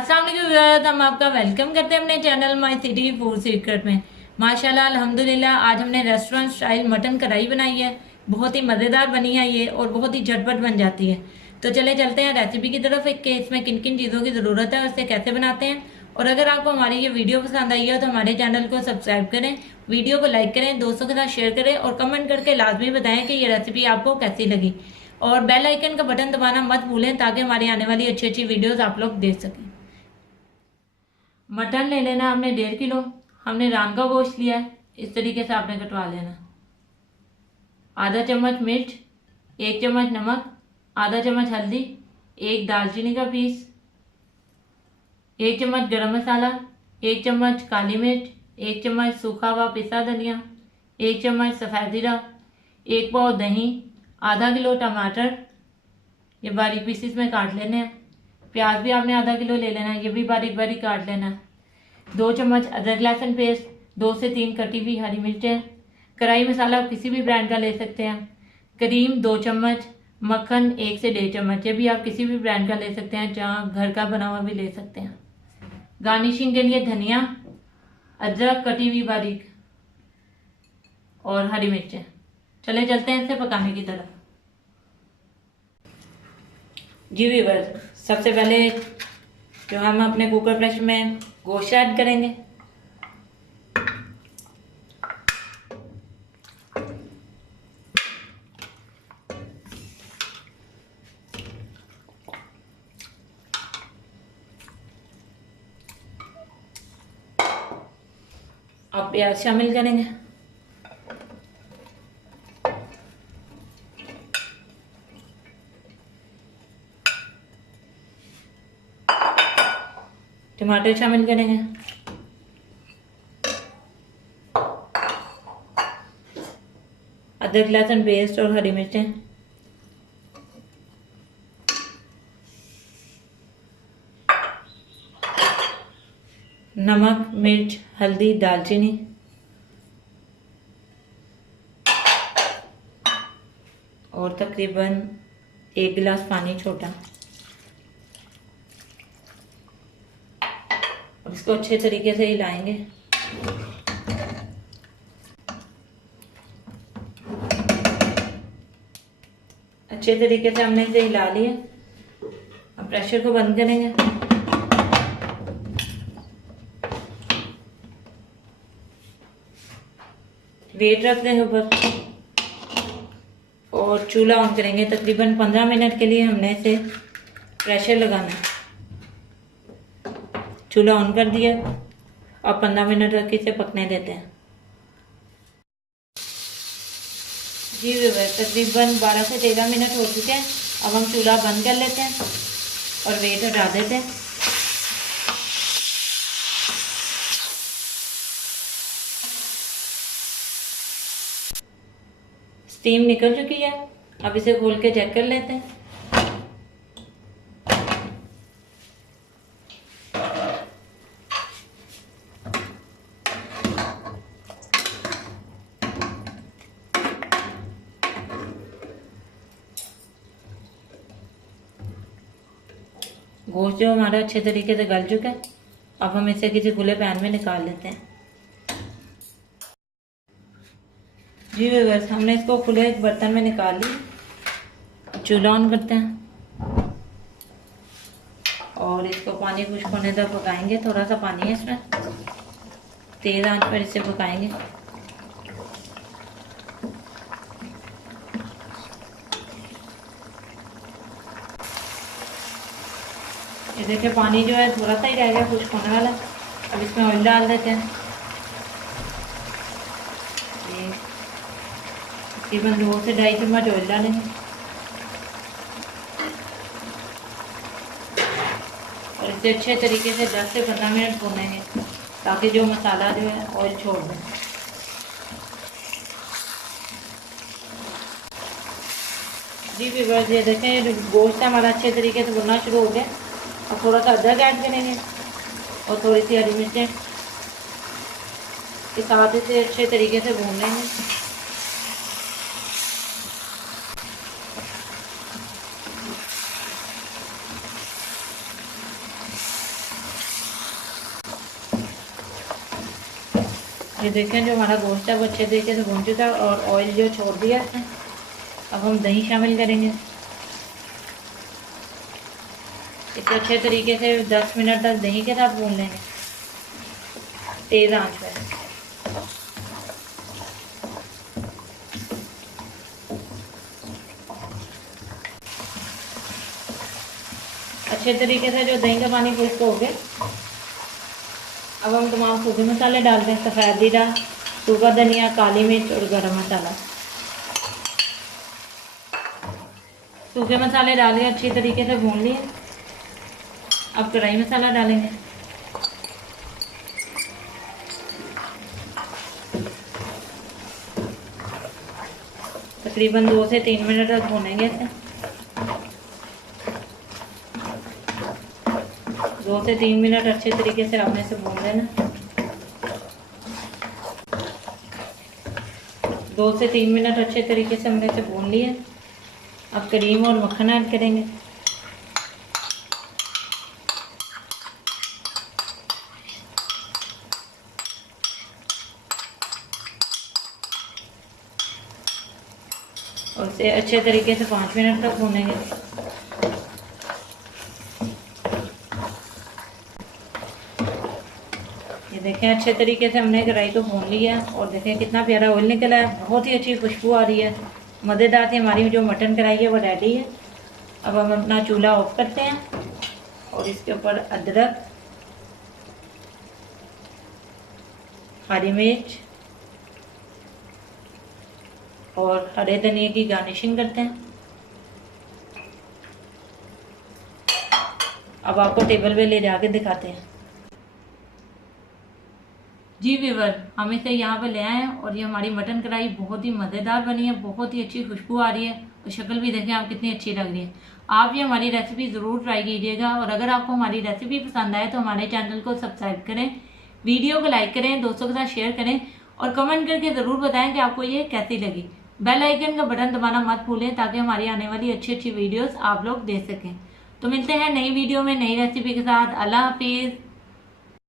अस्सलाम वालेकुम व्यूअर्स, हम आपका वेलकम करते हैं अपने channel my city food secret में। माशाल्लाह अल्हम्दुलिल्लाह आज हमने रेस्टोरेंट स्टाइल मटन कढ़ाई बनाई है। बहुत ही मज़ेदार बनी है ये और बहुत ही झटपट बन जाती है। तो चले चलते हैं रेसिपी की तरफ, एक के इसमें किन किन चीज़ों की ज़रूरत है और इसे कैसे बनाते हैं। और अगर आपको हमारी ये वीडियो पसंद आई है तो हमारे चैनल को सब्सक्राइब करें, वीडियो को लाइक करें, दोस्तों के साथ शेयर करें और कमेंट करके लाजमी बताएं कि ये रेसिपी आपको कैसी लगी। और बेल आइकन का बटन दबाना मत भूलें ताकि हमारी आने वाली अच्छी अच्छी वीडियोस आप लोग देख सकें। मटन ले लेना हमने 1.5 किलो। हमने रान का गोश्त लिया है, इस तरीके से आपने कटवा लेना। आधा चम्मच मिर्च, 1 चम्मच नमक, आधा चम्मच हल्दी, 1 दालचीनी का पीस, 1 चम्मच गरम मसाला, 1 चम्मच काली मिर्च, 1 चम्मच सूखा हुआ पिसा धनिया, 1 चम्मच सफ़ेद जीरा, 1 पाव दही, आधा किलो टमाटर ये बारीक पीसीस में काट लेने हैं। प्याज भी आपने आधा किलो ले लेना है, ये भी बारीक बारीक काट लेना है। 2 चम्मच अदरक लहसुन पेस्ट, 2 से 3 कटी हुई हरी मिर्चें। कढ़ाई मसाला आप किसी भी ब्रांड का ले सकते हैं। करीम 2 चम्मच, मक्खन 1 से 1.5 चम्मच, ये भी आप किसी भी ब्रांड का ले सकते हैं, जहाँ घर का बना हुआ भी ले सकते हैं। गार्निशिंग के लिए धनिया, अदरक कटी हुई बारीक और हरी मिर्चें। चले चलते हैं इसे पकाने की तरफ। जी व्यूअर्स, सबसे पहले जो हम अपने कुकर प्रेशर में गोश्त ऐड करेंगे। अब प्याज शामिल करेंगे। टमाटर शामिल करेंगे। अदरक लहसुन पेस्ट और हरी मिर्चें। नमक, मिर्च, हल्दी, दालचीनी। और तकरीबन 1 गिलास पानी छोटा। अब इसको अच्छे तरीके से हिलाएंगे। अच्छे तरीके से हमने इसे हिला लिया। अब प्रेशर को बंद करेंगे। वेट रख देंगे ऊपर और चूल्हा ऑन करेंगे। तकरीबन 15 मिनट के लिए हमने इसे प्रेशर लगाना है। चूल्हा ऑन कर दिया और 15 मिनट रख के इसे पकने देते हैं। जी तकरीबन 12 से 13 मिनट हो चुके हैं। अब हम चूल्हा बंद कर लेते हैं और वेट हटा देते हैं। स्टीम निकल चुकी है, अब इसे खोल के चेक कर लेते हैं। गोश्त जो हमारा अच्छे तरीके से गल चुका है, अब हम इसे किसी खुले पैन में निकाल लेते हैं। जी व्यूअर्स, हमने इसको खुले एक बर्तन में निकाल लिया। चूल्हा ऑन करते हैं और इसको पानी खुश्क होने तक पकाएंगे। थोड़ा सा पानी है इसमें, तेज आंच पर इसे पकाएंगे। ये देखिए पानी जो है थोड़ा सा ही रह गया खुश्क होने वाला। अब इसमें ऑयल डाल देते हैं। तकरीबन 2 से 2.5 चम्मच ऑयल डालेंगे और इसे अच्छे तरीके से 10 से 15 मिनट भूनेंगे ताकि जो मसाला जो है ऑयल छोड़ दें। जी व्यूअर्स, ये देखें गोश्त हमारा अच्छे तरीके से भुनना शुरू हो गया। अब थोड़ा सा अदरक ऐड करेंगे और थोड़ी सी हरी मिर्चें। इस साथ इसे अच्छे तरीके से भून लेंगे। ये देखें जो हमारा गोश्त है वो अच्छे तरीके से भून चुका है और ऑयल जो छोड़ दिया है। अब हम दही शामिल करेंगे। इसे अच्छे तरीके से 10 मिनट तक दही के साथ भून लेंगे तेज़ आंच पर। अच्छे तरीके से जो दही का पानी खुश्क हो गया, अब हम तमाम सूखे मसाले डालते हैं। सफ़ेद जीरा, सूखा धनिया, काली मिर्च और गरम मसाला। सूखे मसाले डाल के अच्छी तरीके से भून लिए। अब कढ़ाई मसाला डालेंगे। तकरीबन 2 से 3 मिनट तक भूनेंगे इसे। 2 से 3 मिनट अच्छे तरीके से आपने इसे भून लेना। 2 से 3 मिनट अच्छे तरीके से हमने इसे भून लिया। अब क्रीम और मक्खन ऐड करेंगे। और इसे अच्छे तरीके से 5 मिनट तक भूनेंगे। ये देखें अच्छे तरीके से हमने कढ़ाई को भून लिया और देखें कितना प्यारा ऑयल निकला है। बहुत ही अच्छी खुशबू आ रही है, मज़ेदार थी। हमारी जो मटन कढ़ाई है वो रेडी है। अब हम अपना चूल्हा ऑफ करते हैं और इसके ऊपर अदरक, हरी मिर्च और हरे धनिए की गार्निशिंग करते हैं। अब आपको टेबल पे ले जाके दिखाते हैं। जी व्यूअर, हम इसे यहाँ पे ले आए हैं और ये हमारी मटन कढ़ाई बहुत ही मज़ेदार बनी है। बहुत ही अच्छी खुशबू आ रही है और शक्ल भी देखें आप कितनी अच्छी लग रही है। आप ये हमारी रेसिपी ज़रूर ट्राई कीजिएगा और अगर आपको हमारी रेसिपी पसंद आए तो हमारे चैनल को सब्सक्राइब करें, वीडियो को लाइक करें, दोस्तों के साथ शेयर करें और कमेंट करके ज़रूर बताएं कि आपको ये कैसी लगी। बेल आइकन का बटन दबाना मत भूलें ताकि हमारी आने वाली अच्छी अच्छी वीडियोज़ आप लोग देख सकें। तो मिलते हैं नई वीडियो में नई रेसिपी के साथ। अल्लाह हाफिज़।